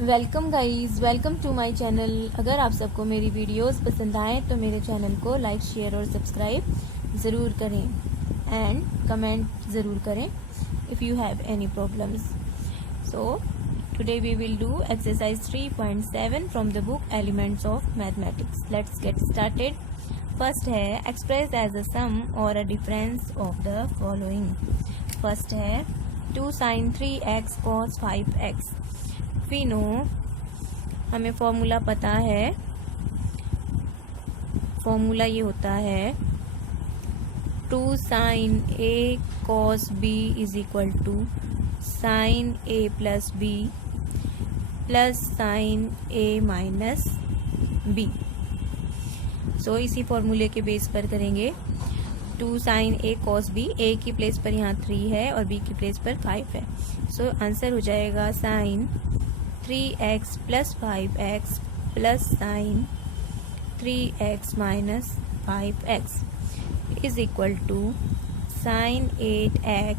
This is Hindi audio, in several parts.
Welcome guys, welcome to my channel. अगर आप सबको मेरी वीडियोस पसंद आए तो मेरे चैनल को लाइक, शेयर और सब्सक्राइब ज़रूर करें एंड कमेंट ज़रूर करें if you have any problems. So today we will do exercise 3.7 from the book Elements of Mathematics. Let's get started. First है एक्सप्रेस एज अ सम और a difference of the following. First है 2 sin 3x cos 5x। We know, हमें फॉर्मूला पता है। फॉर्मूला ये होता है 2 sin a cos b is equal to sin a plus b plus sin a minus b। So इसी फॉर्मूले के बेस पर करेंगे। 2 sin a cos b, a की प्लेस पर यहाँ 3 है और b की प्लेस पर 5 है। सो आंसर हो जाएगा sin 3x plus 5x plus sin 3x minus 5x is equal to sin 8x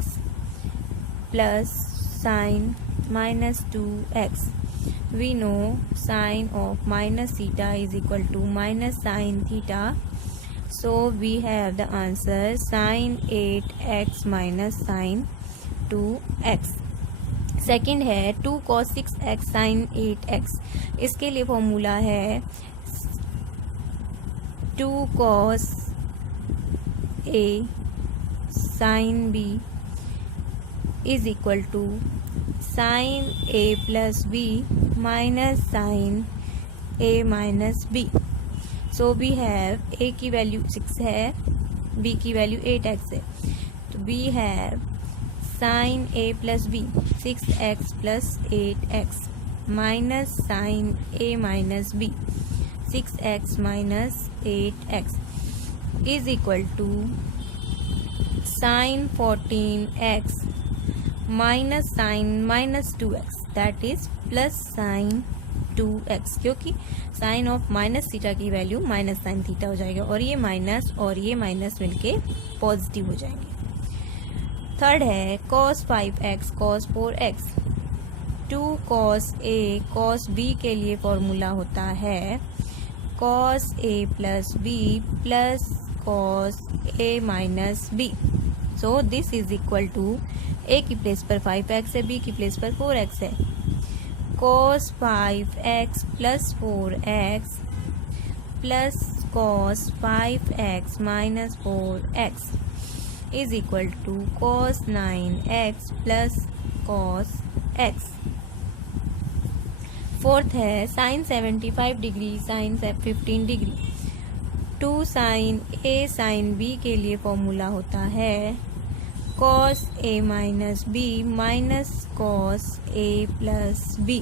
plus sin minus 2x। We know sin of minus theta is equal to minus sin theta. So we have the answer sin 8x minus sin 2x। Second है 2 cos 6x sin 8x। इसके लिए फॉर्मूला है 2 cos a sin b is equal to sin a plus b minus sin a minus b। So we have a की वैल्यू 6 है, b की वैल्यू 8x है, तो we have sin a plus b 6x plus 8x minus sin a minus b 6x minus 8x is equal to sin 14x minus sin minus 2x that is plus sin 2x, क्योंकि साइन ऑफ माइनस थीटा की वैल्यू माइनस साइन थीटा हो जाएगा और ये माइनस मिलके पॉजिटिव हो जाएंगे। थर्ड है cos 5x cos 4x। 2 cos a cos b के लिए फॉर्मूला होता है cos a plus b plus cos a minus b। So this is equal to a की प्लेस पर 5x है, b की प्लेस पर 4x है। cos 5x plus 4x plus cos 5x minus 4x is equal to cos 9x plus cos x। Fourth है sin 75 degree sin 15 degree. 2 sin a sin b के लिए फॉर्मूला होता है cos a minus b minus cos a plus b।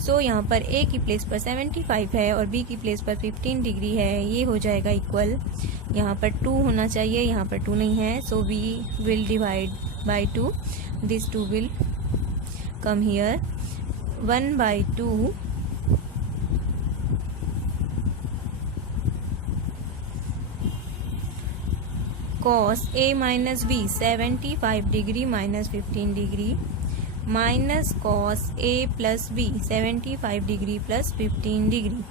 सो यहाँ पर a की प्लेस पर 75 है और b की प्लेस पर 15 डिग्री है, ये हो जाएगा इक्वल। यहाँ पर 2 होना चाहिए, यहाँ पर 2 नहीं है, so we will divide by 2। This 2 will come here. 1/2 cos a minus b 75 degree minus 15 degree minus cos a plus b 75 degree plus 15 degree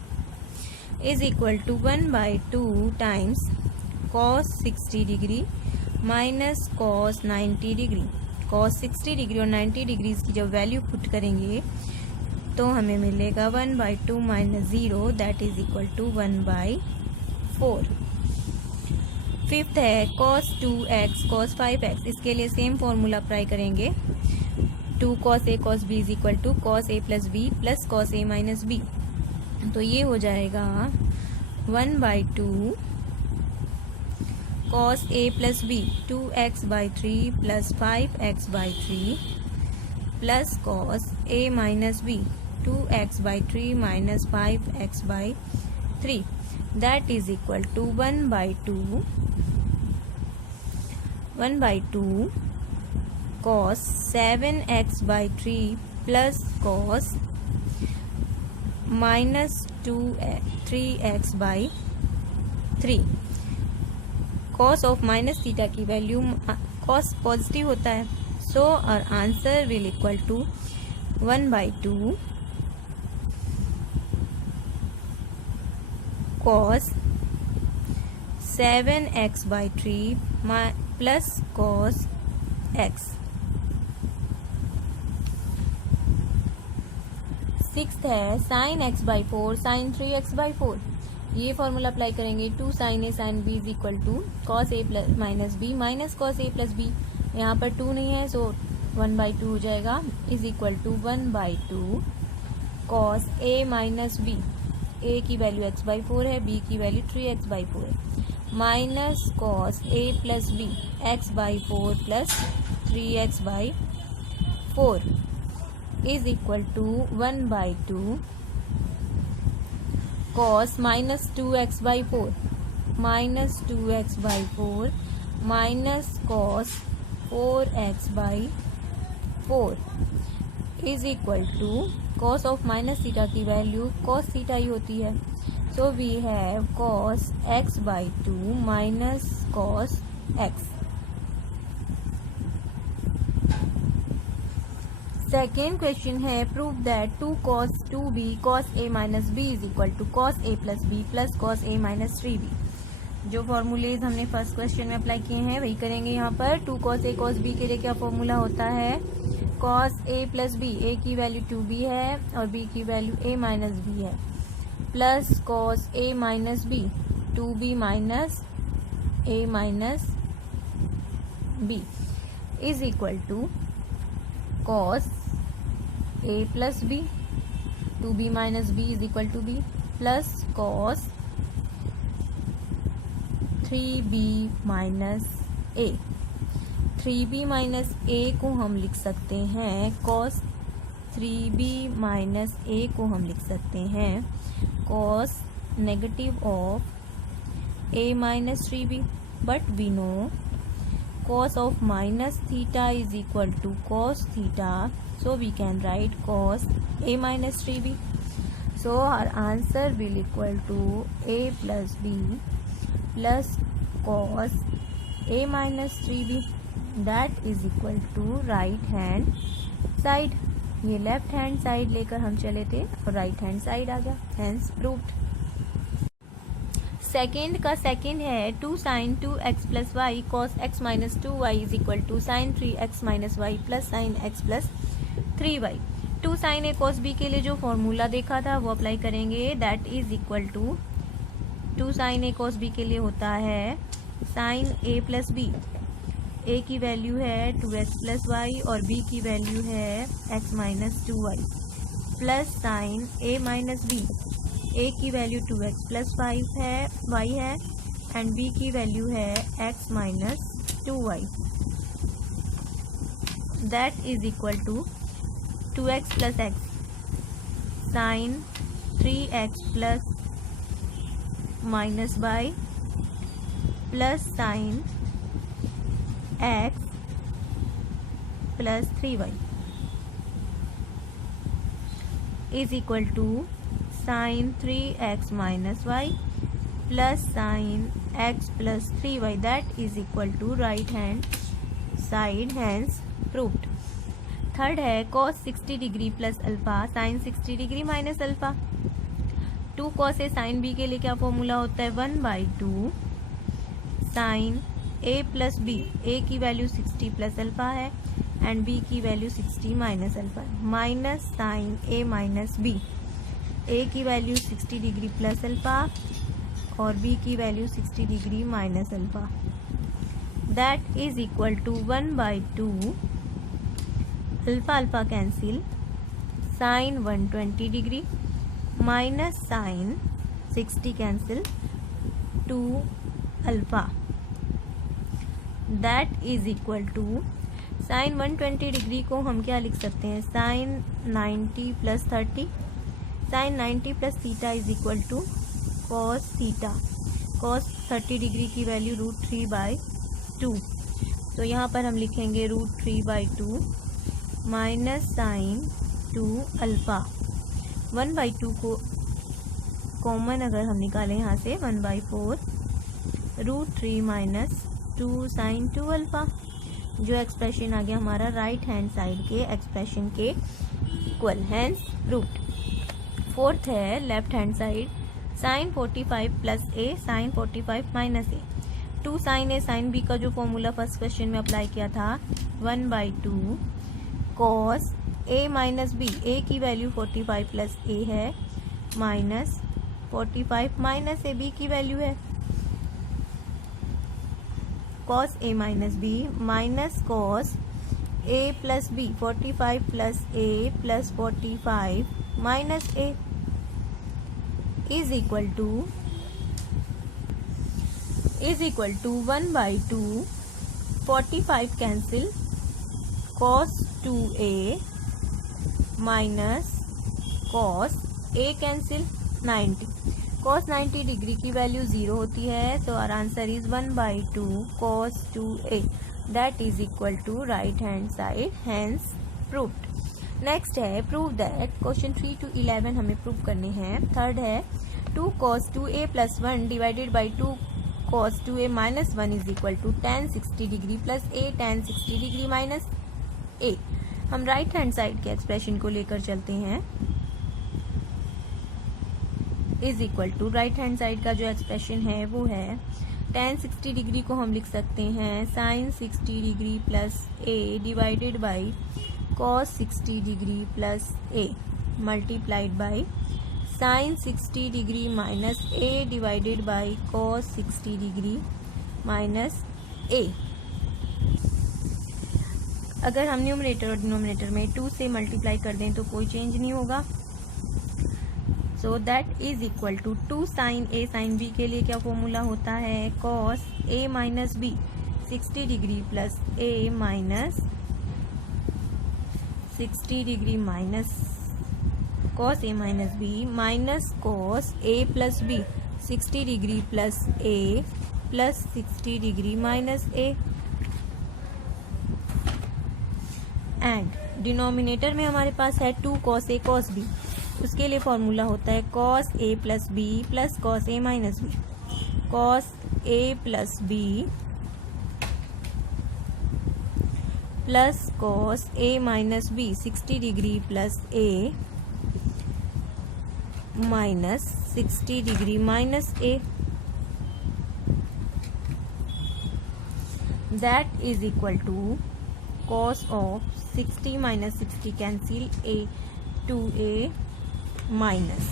is equal to 1/2 times cos 60 degree minus cos 90 degree. cos 60 degree और 90 डिग्री की जब वैल्यू पुट करेंगे तो हमें मिलेगा 1/2 minus 0 that is equal to 1/4। Fifth है cos 2x cos 5x। इसके लिए सेम फॉर्मूला अप्लाई करेंगे। 2 cos a cos b is equal to cos a plus b plus cos a minus b। तो ये हो जाएगा 1/2 cos a plus b 2x/3 plus 5x/3 plus cos a minus b 2x/3 minus 5x/3 that is equal to 1/2 cos 7x/3 plus cos minus 3x/3। cos of minus theta की वैल्यू cos पॉजिटिव होता है, so our answer will equal to 1/2 cos 7x/3 plus cos x। Sixth है sin x/4 sin 3x/4। ये फॉर्मूला अप्लाई करेंगे 2 sin a sin b is equal to cos a minus b minus cos a plus b. यहाँ पर 2 नहीं है सो 1/2 हो जाएगा is equal to 1/2 cos a minus b. a की वैल्यू x/4 है, b की वैल्यू 3x/4 है, minus cos a plus b x/4 plus 3x/4 is equal to 1/2 cos minus 2x/4 minus 2x/4 minus cos 4x/4 is equal to cos of minus theta की वैल्यू cos थीटा ही होती है। So we have cos x/2 minus cos x। Second question है prove that 2 cos 2b cos a minus b is equal to cos a plus b plus cos a minus 3b। जो फॉर्मूलेज हमने फर्स्ट क्वेश्चन में अप्लाई किए हैं वही करेंगे यहाँ पर। 2 cos a cos b के लिए क्या फॉर्मूला होता है, cos a plus b, a की वैल्यू 2b है और b की वैल्यू a माइनस b है, plus cos a minus b 2b minus a minus b is equal to cos a plus b 2b minus b is equal to b plus cos 3b minus a। 3b minus a को हम लिख सकते हैं cos 3b माइनस a को हम लिख सकते हैं cos negative of a minus 3b, but we know cos of minus theta is equal to cos theta, so we can write cos a minus 3b. So our answer will equal to a plus b plus cos a minus 3b, that is equal to right hand side। ये लेफ्ट हैंड साइड लेकर हम चले थे और राइट हैंड साइड आ गया, हेंस प्रूव्ड। सेकेंड का सेकेंड है 2 sin 2x plus y cos x minus 2y is equal to sin 3x minus y plus sin x plus 3y। 2 sin a cos b के लिए जो फॉर्मूला देखा था वो अप्लाई करेंगे, that is equal to 2 sin a cos b के लिए होता है sin a plus b। a की वैल्यू है 2x प्लस वाई और b की वैल्यू है x minus 2y plus sin a minus b। a की वैल्यू 2x प्लस 5 है y है एंड b की वैल्यू है x minus 2y, that is equal to 2x plus x sine 3x plus minus y plus sine x plus 3y is equal to sine 3x minus y plus sine x plus 3y, that is equal to right hand side, hence proved. Third है cos 60 degree plus alpha sine 60 degree minus alpha. 2 cos a sine b के लिए क्या फॉर्मूला होता है, 1/2 sine a plus b। a की वैल्यू 60 प्लस अल्फा है एंड b की वैल्यू 60 माइनस अल्फा है, minus sine a minus b। a की वैल्यू 60 डिग्री प्लस अल्फा और b की value 60 degree minus alpha, that is equal to 1/2 alpha alpha cancel sine 120 degree minus sine 60 cancel 2 alpha, that is equal to sine 120 degree को हम क्या लिख सकते हैं, sine 90 plus 30 sine 90 plus theta is equal to cos theta. Cos 30 degree की वैल्यू √3/2, तो यहाँ पर हम लिखेंगे √3/2 माइनस साइन 2 अल्फा। 1/2 को कॉमन अगर हम निकालें यहाँ से 1/4 √3 माइनस 2 साइन 2 अल्फा, जो एक्सप्रेशन आ गया हमारा राइट हैंड साइड के एक्सप्रेशन के इक्वल, हैंस प्रूव्ड। फोर्थ है left hand side sine 45 plus a sine 45 minus a. 2 sine a sine b का जो फॉर्मूला फर्स्ट क्वेश्चन में अप्लाई किया था 1/2 cos a minus b. A की वैल्यू 45 प्लस ए है माइनस 45 माइनस ए बी की वैल्यू है cos a minus b minus cos a plus b 45 plus a plus 45 minus a is equal to 1/2 45 cancel cos 2a minus cos a cancel 90। cos 90 degree की वैल्यू 0 होती है तो our answer is 1/2 cos 2a that is equal to right hand side, hence proved. Next है प्रूव दैट। क्वेश्चन 3 to 11 हमें प्रूव करने हैं। थर्ड है 2 cos 2a plus 1 divided by 2 cos 2a minus 1 is equal to tan 60 degree plus a tan 60 degree minus a। हम राइट हैंड साइड के एक्सप्रेशन को लेकर चलते हैं। Is equal to right hand side का जो एक्सप्रेशन है वो है tan 60 डिग्री को हम लिख सकते हैं sin 60 degree plus a divided by cos 60 degree plus a multiplied by sin 60 degree minus a divided by cos 60 degree minus a। अगर हम न्यूमरेटर और डिनोमिनेटर में 2 से मल्टीप्लाई कर दें तो कोई चेंज नहीं होगा। So that is equal to 2 sine a sine b के लिए क्या फॉर्मूला होता है cos a minus b 60 degree plus a minus 60 degree minus cos a minus b minus cos a plus b 60 degree plus a plus 60 degree minus a। And denominator में हमारे पास है 2 cos a cos b। उसके लिए फॉर्मूला होता है cos a plus b plus cos a minus b। cos a plus b plus cos a minus b 60 degree plus a minus 60 degree minus a that is equal to cos of 60 minus 60 cancel a 2a minus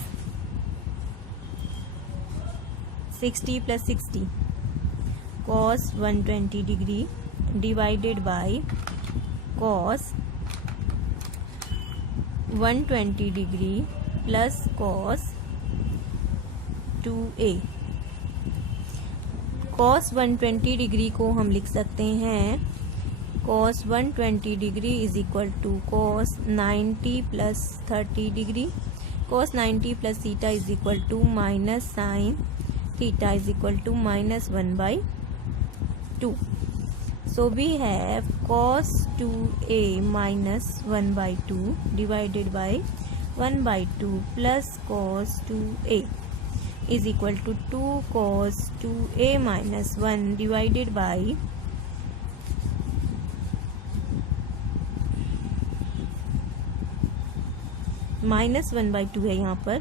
60 plus 60 cos 120 degree divided by cos 120 degree plus cos 2a। cos 120 degree को हम लिख सकते हैं cos 120 degree is equal to cos 90 plus 30 degree. cos 90 plus theta is equal to minus sine theta is equal to minus 1/2। So we have cos 2a minus 1/2 divided by 1/2 plus cos 2a is equal to 2 cos 2a minus 1 divided by -1/2 है यहाँ पर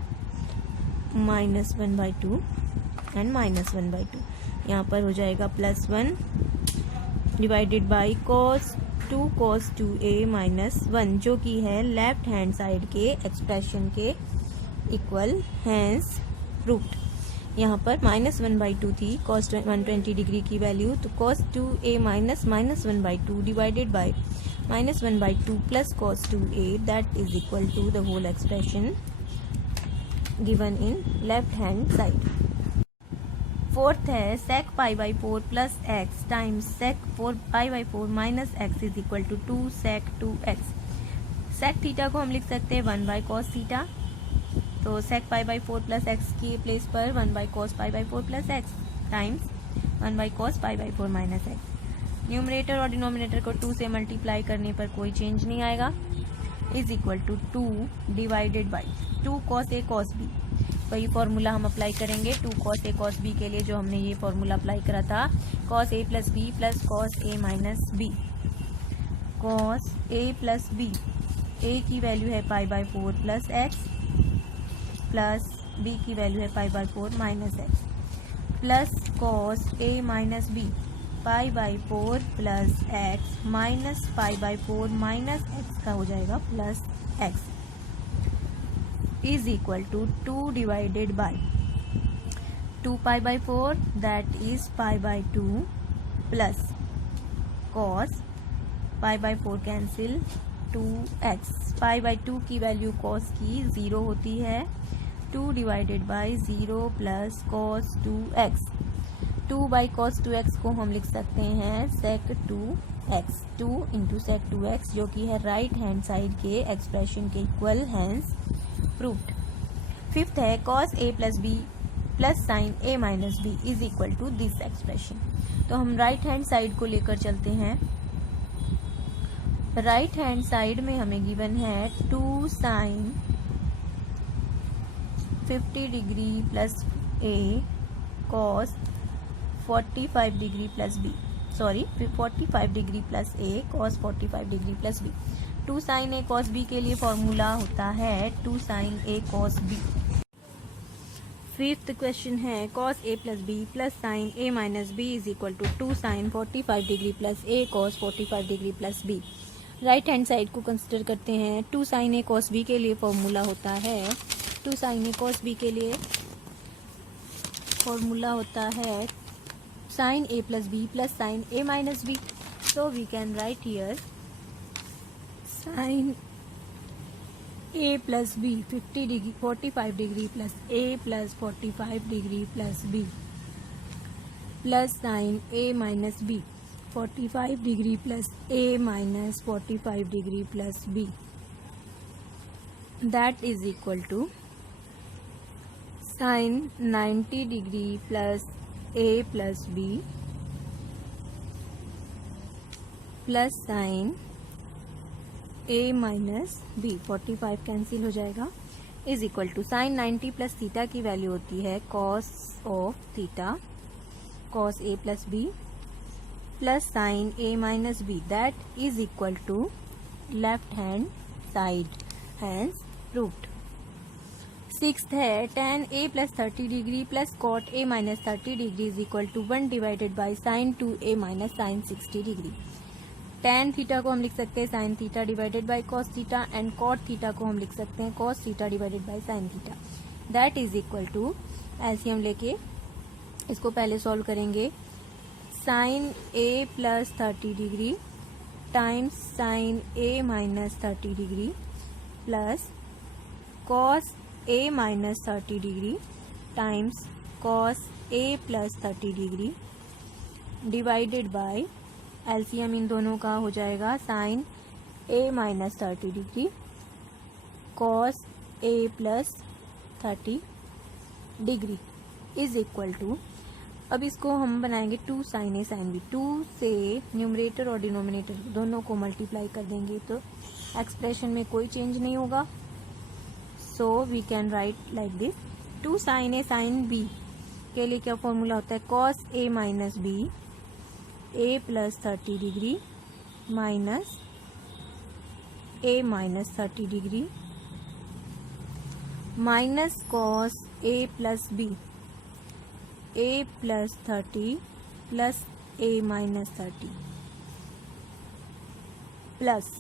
-1/2 एंड -1/2 यहाँ पर हो जाएगा +1 divided by cos 2a minus 1 जो कि है लेफ्ट हैंड साइड के एक्सप्रेशन के इक्वल, हैंस प्रूव्ड। यहाँ पर -1/2 थी cos 120 डिग्री की वैल्यू, तो cos 2a minus -1/2 divided by -1/2 plus cos 2a that is equal to the whole expression given in left hand side. Fourth है sec π/4 plus x times sec 4π/4 minus x is equal to 2 sec 2x। sec theta को हम लिख सकते हैं 1/cos थीटा, तो sec π/4 प्लस x की प्लेस पर 1/cos π/4 plus x times 1/cos π/4 minus x। Numerator और डिनोमिनेटर को 2 से मल्टीप्लाई करने पर कोई चेंज नहीं आएगा, is equal to 2 divided by 2 cos a cos b। वही फॉर्मूला हम अप्लाई करेंगे 2 cos a cos b के लिए जो हमने ये फॉर्मूला अप्लाई करा था cos a plus b plus cos a minus b। cos a plus b, a की वैल्यू है π/4 प्लस x प्लस बी की वैल्यू है pi by 4 minus x, plus cos a minus b pi by 4 plus x minus pi by 4 minus x का हो जाएगा plus x is equal to 2 divided by 2 pi by 4 that is pi by 2 plus cos pi by 4 cancel 2x pi by 2 की वैल्यू कॉस की 0 होती है, 2 divided by 0 plus cos 2x, 2 by cos 2x को हम लिख सकते हैं सेक 2x, 2 इंटू सेक 2x जो कि है राइट हैंड साइड के एक्सप्रेशन के इक्वल, हैंस प्रूव्ड। फिफ्थ है cos a plus B plus sine a minus B is equal to this expression. तो हम राइट हैंड साइड को लेकर चलते हैं। राइट हैंड साइड में हमें गिवन है 2 sine 50 degree plus a cos 45 degree plus B, sorry 45 degree plus a cos 45 degree plus B. 2 sine a cos b के लिए फॉर्मूला होता है 2 sine a cos b। Fifth question है cos a plus B plus sine a minus B is equal to 2 sine 45 degree plus a cos 45 degree plus b। Right hand side को कंसिडर करते हैं। 2 साइन a कॉस b के लिए फॉर्मूला होता है 2 साइन a कॉस b के लिए फॉर्मूला होता है sine a plus B plus sine a minus b. So we can write here sine a plus b 50 degree 45 degree plus a plus 45 degree plus b plus sine a minus b 45 degree plus a minus 45 degree plus b that is equal to sine 90 degree plus a plus b plus sine a minus b 45 cancel हो जाएगा is equal to sine 90 plus theta की वैल्यू होती है cos of theta cos a plus b plus sine a minus b that is equal to left hand side, hence proved. Sixth है tan a plus 30 degree plus cot a minus 30 degree is equal to 1 divided by sine 2a minus sine 60 degree. tan theta को हम लिख सकते हैं sine theta divided by cos theta and cot theta को हम लिख सकते हैं cos theta divided by sine theta that is equal to LCM लेके इसको पहले सॉल्व करेंगे sine a plus 30 degree times sine a minus 30 degree plus cos a minus 30 degree times cos a plus 30 degree divided by LCM इन दोनों का हो जाएगा sine a minus 30 degree cos a plus 30 degree is equal to, अब इसको हम बनाएंगे 2 साइन a साइन b, 2 से न्यूमरेटर और डिनोमिनेटर दोनों को मल्टीप्लाई कर देंगे तो एक्सप्रेशन में कोई चेंज नहीं होगा। So we can write like this 2 sine a sine b के लिए क्या फॉर्मूला होता है cos a minus b a plus 30 degree minus a minus 30 degree minus cos a plus b a plus 30 plus a minus 30 plus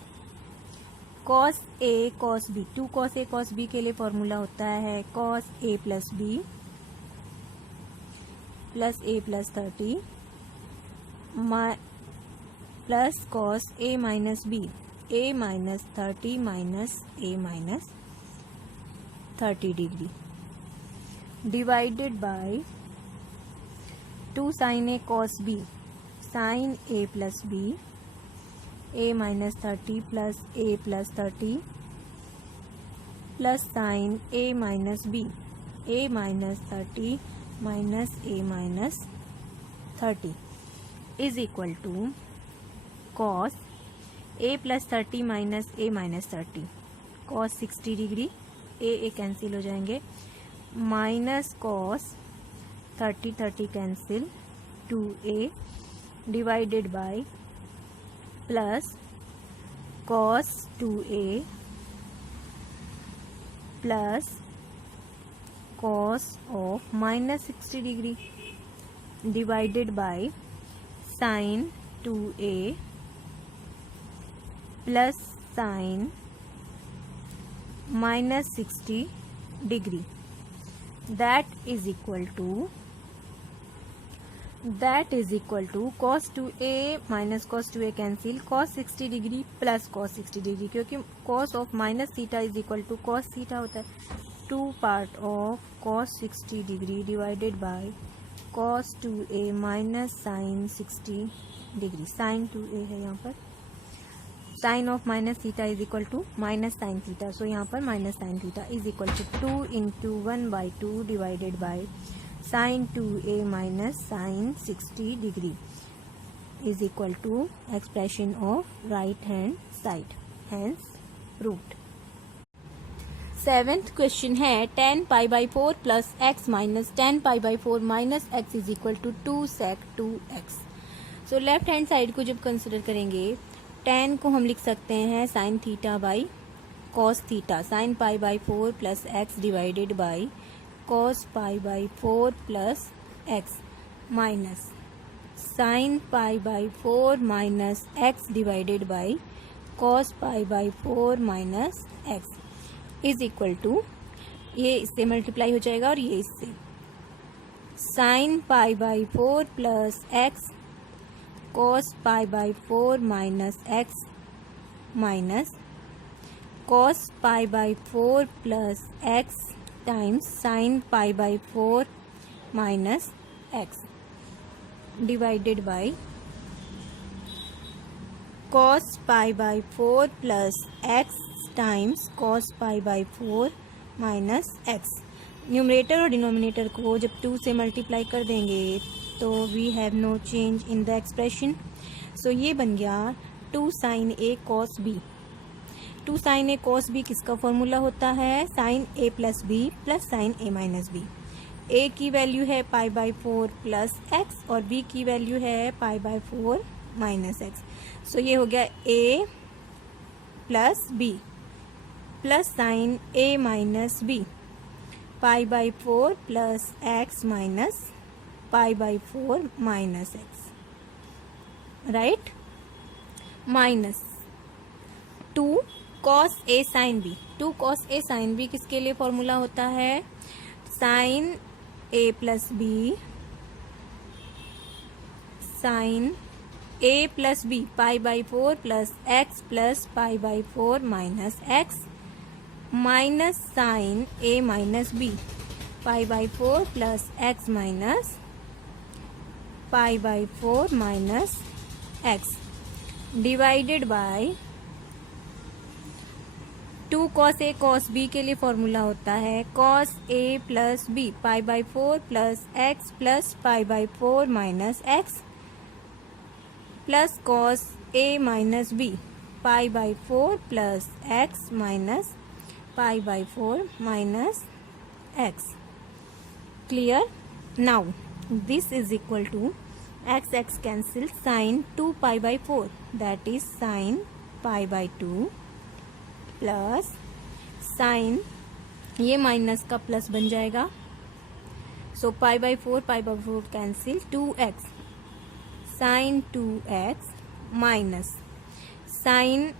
cos a cos b, 2 cos a cos b के लिए फॉर्मूला होता है cos a plus b plus a plus 30 plus cos a minus b a minus 30 minus a minus 30 degree divided by 2 sine a cos b sine a plus b a minus 30 plus a plus 30 plus sine a minus b a minus 30 minus a minus 30 is equal to cos a plus 30 minus a minus 30 cos 60 degree a cancel हो जाएंगे minus cos 30 cancel 2a divided by plus cos 2a plus cos of minus 60 degree divided by sin 2a plus sin minus 60 degree, that is equal to cos 2a minus cos 2a cancel, cos 60 degree plus cos 60 degree, क्योंकि cos of minus theta is equal to cos theta होता है, 2 part of cos 60 degree divided by cos 2a minus sin 60 degree, sin 2a है यहाँ पर, sin of minus theta is equal to minus sin theta, so यहाँ पर minus sin theta is equal to 2 into 1 by 2 divided by sin 2a minus sin 60 degree is equal to expression of right hand side, hence root. 7th question है tan pi by 4 plus x minus tan pi by 4 minus x is equal to 2 sec 2x. So left hand side को जब कंसिडर करेंगे, tan को हम लिख सकते हैं sin theta by cos theta, sin pi by 4 plus x divided by cos pi by 4 plus x minus sin pi by 4 minus x divided by cos pi by 4 minus x is equal to, ये इससे मल्टीप्लाई हो जाएगा और ये इससे, sin pi by 4 plus x cos pi by 4 minus x minus cos pi by 4 plus x times sin pi by 4 minus x divided by cos pi by 4 plus x times cos pi by 4 minus x. Numerator और डिनोमिनेटर को जब 2 से मल्टीप्लाई कर देंगे तो we have no change in the expression, so ये बन गया 2 sin a cos b. 2 sin a cos b किसका फॉर्मूला होता है, sin a plus b plus sin a minus b. a की वैल्यू है पाई बाई 4 प्लस x और b की वैल्यू है पाई बाई 4 माइनस x. सो ये हो गया a plus b plus sin a minus b, pi by 4 plus x minus pi by 4 minus x, right, minus 2 cos a sin b. 2 cos a sin b किसके लिए फॉर्मूला होता है, sin a plus b sin a plus b pi by 4 plus x plus pi by 4 minus x minus sin a minus b pi by 4 plus x minus pi by 4 minus x divided by 2 cos a cos b के लिए फॉर्मूला होता है cos a plus b pi by 4 plus x plus pi by 4 minus x plus cos a minus b pi by 4 plus x minus pi by 4 minus x. Clear? Now this is equal to x cancel sine 2 pi by 4, that is sine pi by 2 plus sine, ये माइनस का प्लस बन जाएगा, so pi by 4 cancel, 2x sine 2x minus sign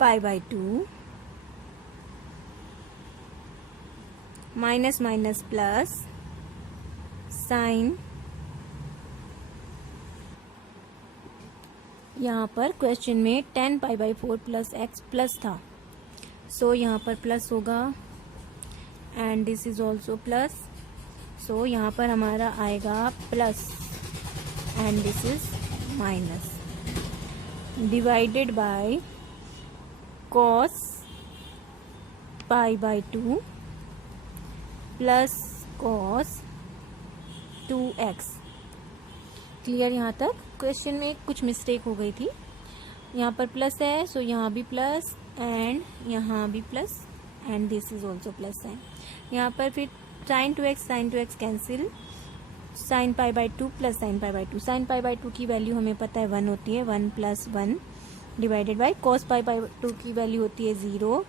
pi by 2 minus minus plus sine, यहाँ पर क्वेश्चन में 10 pi by 4 plus x plus था, सो यहाँ पर प्लस होगा and this is also plus, so यहाँ पर हमारा आएगा plus and this is minus divided by cos pi by 2 plus cos 2x. Clear? यहाँ तक क्वेश्चन में कुछ मिस्टेक हो गई थी, यहाँ पर प्लस है सो यहाँ भी प्लस एंड यहाँ भी plus and this is also plus sine. यहाँ पर फिर sine 2x cancel, sine pi by 2 plus sine pi by 2. Sine pi by 2 की वैल्यू हमें पता है 1 होती है, 1 plus 1 divided by cos pi by 2 की वैल्यू होती है 0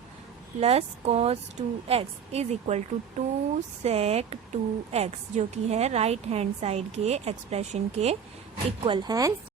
plus cos 2x is equal to 2 sec 2x, जो कि है राइट हैंड साइड के एक्सप्रेशन के इक्वल है।